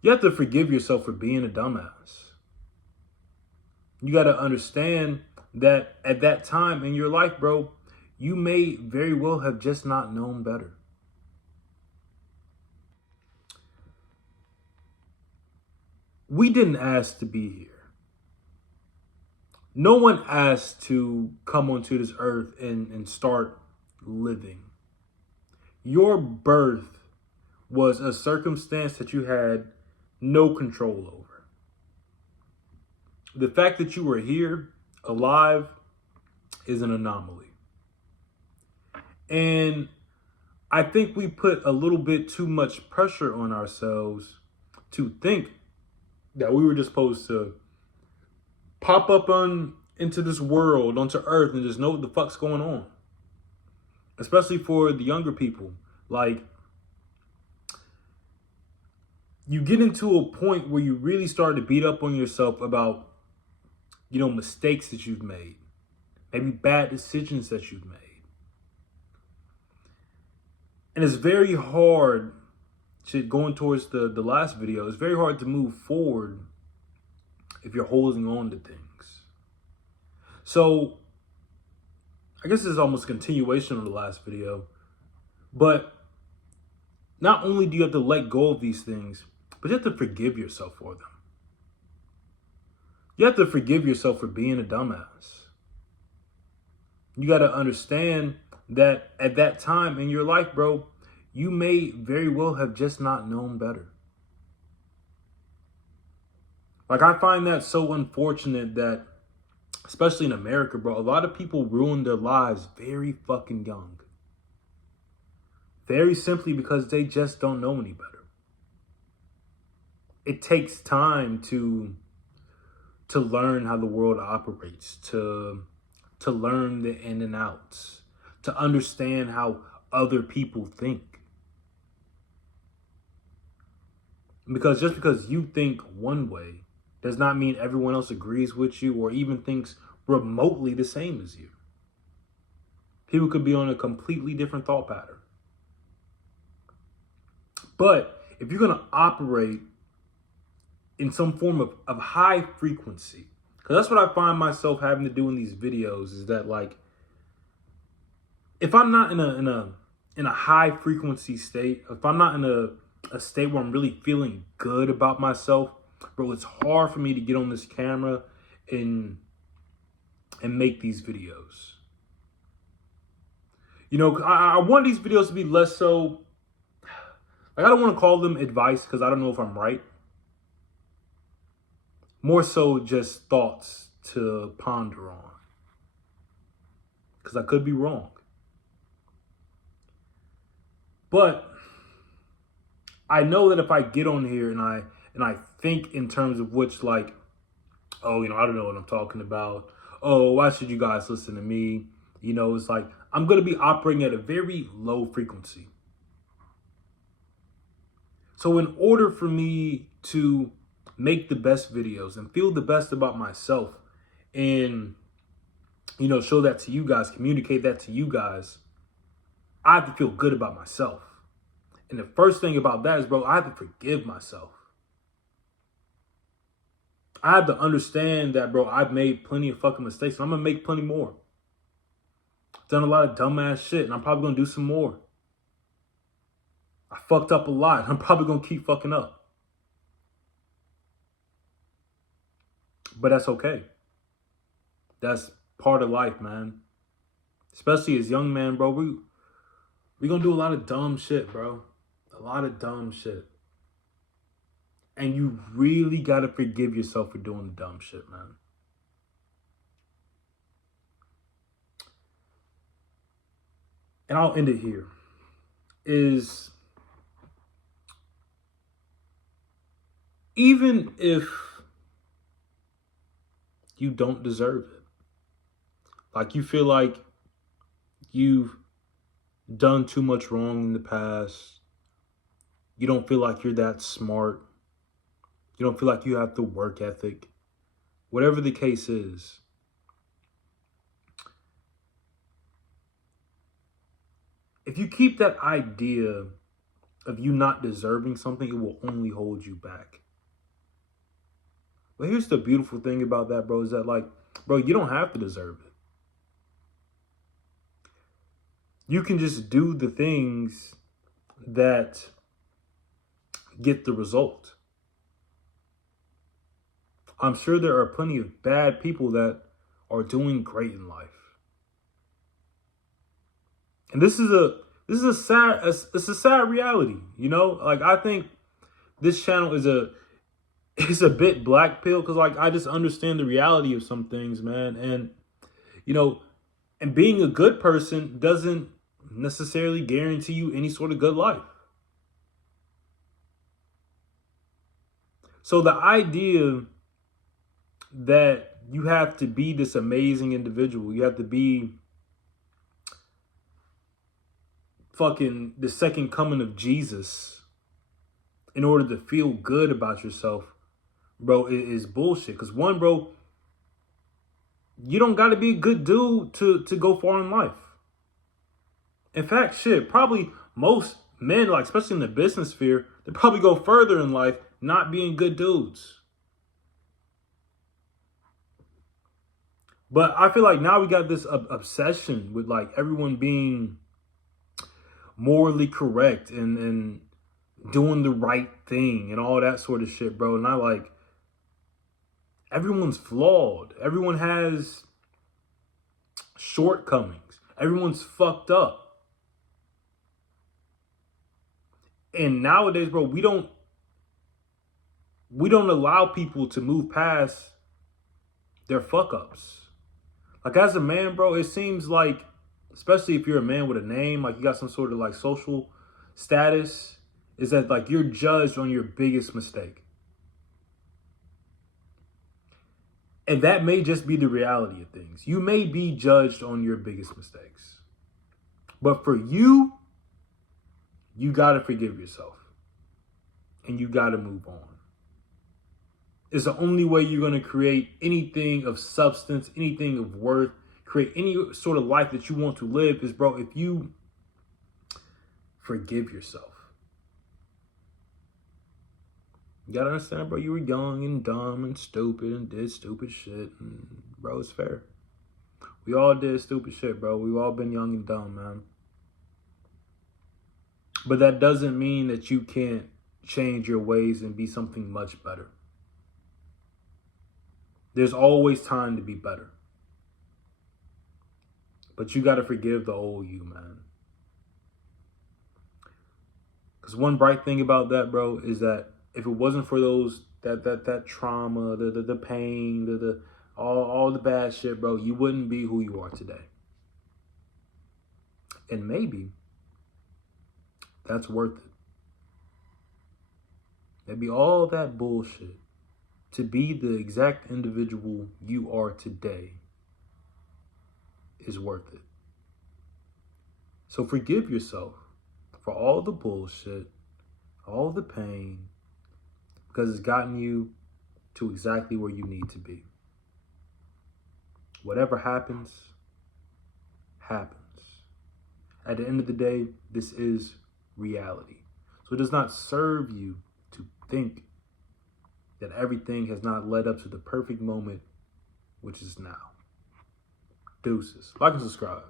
You have to forgive yourself for being a dumbass. You got to understand that at that time in your life, bro, you may very well have just not known better. We didn't ask to be here. No one asked to come onto this earth and start living. Your birth was a circumstance that you had no control over. The fact that you were here, alive, is an anomaly. And I think we put a little bit too much pressure on ourselves to think that we were just supposed to pop up on into this world, onto earth, and just know what the fuck's going on. Especially for the younger people. Like, you get into a point where you really start to beat up on yourself about, mistakes that you've made, maybe bad decisions that you've made. And it's very hard, going towards the last video, it's very hard to move forward if you're holding on to things. So I guess this is almost a continuation of the last video, but not only do you have to let go of these things, but you have to forgive yourself for them. You have to forgive yourself for being a dumbass. You got to understand that at that time in your life, bro, you may very well have just not known better. Like, I find that so unfortunate that, especially in America, bro, a lot of people ruin their lives very fucking young. Very simply because they just don't know any better. It takes time to learn how the world operates, to learn the in and outs, to understand how other people think. Because just because you think one way does not mean everyone else agrees with you or even thinks remotely the same as you. People could be on a completely different thought pattern. But if you're going to operate in some form of high frequency, because that's what I find myself having to do in these videos, is that, like, if I'm not in a high frequency state, if I'm not in a state where I'm really feeling good about myself, bro, it's hard for me to get on this camera and make these videos. I want these videos to be less so, like, I don't want to call them advice because I don't know if I'm right. More so just thoughts to ponder on, because I could be wrong. But I know that if I get on here and I think in terms of which, like, oh, I don't know what I'm talking about. Oh, why should you guys listen to me? It's like I'm going to be operating at a very low frequency. So in order for me to make the best videos and feel the best about myself and, show that to you guys, communicate that to you guys, I have to feel good about myself. And the first thing about that is, bro, I have to forgive myself. I have to understand that, bro, I've made plenty of fucking mistakes and I'm going to make plenty more. Done a lot of dumbass shit and I'm probably going to do some more. I fucked up a lot. I'm probably going to keep fucking up. But that's okay. That's part of life, man. Especially as young man, bro, we going to do a lot of dumb shit, bro. A lot of dumb shit. And you really got to forgive yourself for doing the dumb shit, man. And I'll end it here. Is even if you don't deserve it, like you feel like you've done too much wrong in the past, you don't feel like you're that smart, you don't feel like you have the work ethic, whatever the case is, if you keep that idea of you not deserving something, it will only hold you back. But here's the beautiful thing about that, bro, is that, like, bro, you don't have to deserve it. You can just do the things that get the result. I'm sure there are plenty of bad people that are doing great in life. And this is a sad reality, you know? Like, I think this channel is a bit black pill, because, like, I just understand the reality of some things, man. And, you know, and being a good person doesn't necessarily guarantee you any sort of good life. So the idea that you have to be this amazing individual, you have to be fucking the second coming of Jesus in order to feel good about yourself, bro, it is bullshit. Because one, bro, you don't got to be a good dude to go far in life. In fact, shit, probably most men, like especially in the business sphere, they probably go further in life not being good dudes. But I feel like now we got this obsession with, like, everyone being morally correct and doing the right thing and all that sort of shit, bro. And I, like, everyone's flawed. Everyone has shortcomings. Everyone's fucked up. And nowadays, bro, we don't allow people to move past their fuck ups. Like, as a man, bro, it seems like, especially if you're a man with a name, like you got some sort of, like, social status, is that, like, you're judged on your biggest mistake. And that may just be the reality of things. You may be judged on your biggest mistakes. But for you, you got to forgive yourself. And you got to move on. It's the only way you're going to create anything of substance, anything of worth, create any sort of life that you want to live is, bro, if you forgive yourself. You got to understand, bro, you were young and dumb and stupid and did stupid shit. And, bro, it's fair. We all did stupid shit, bro. We've all been young and dumb, man. But that doesn't mean that you can't change your ways and be something much better. There's always time to be better. But you got to forgive the old you, man. Because one bright thing about that, bro, is that if it wasn't for those, that trauma, the pain, all the bad shit, bro, you wouldn't be who you are today. And maybe that's worth it. Maybe all that bullshit to be the exact individual you are today is worth it. So forgive yourself for all the bullshit, all the pain, because it's gotten you to exactly where you need to be. Whatever happens, happens. At the end of the day, this is reality. So it does not serve you to think that everything has not led up to the perfect moment, which is now. Deuces. Like and subscribe.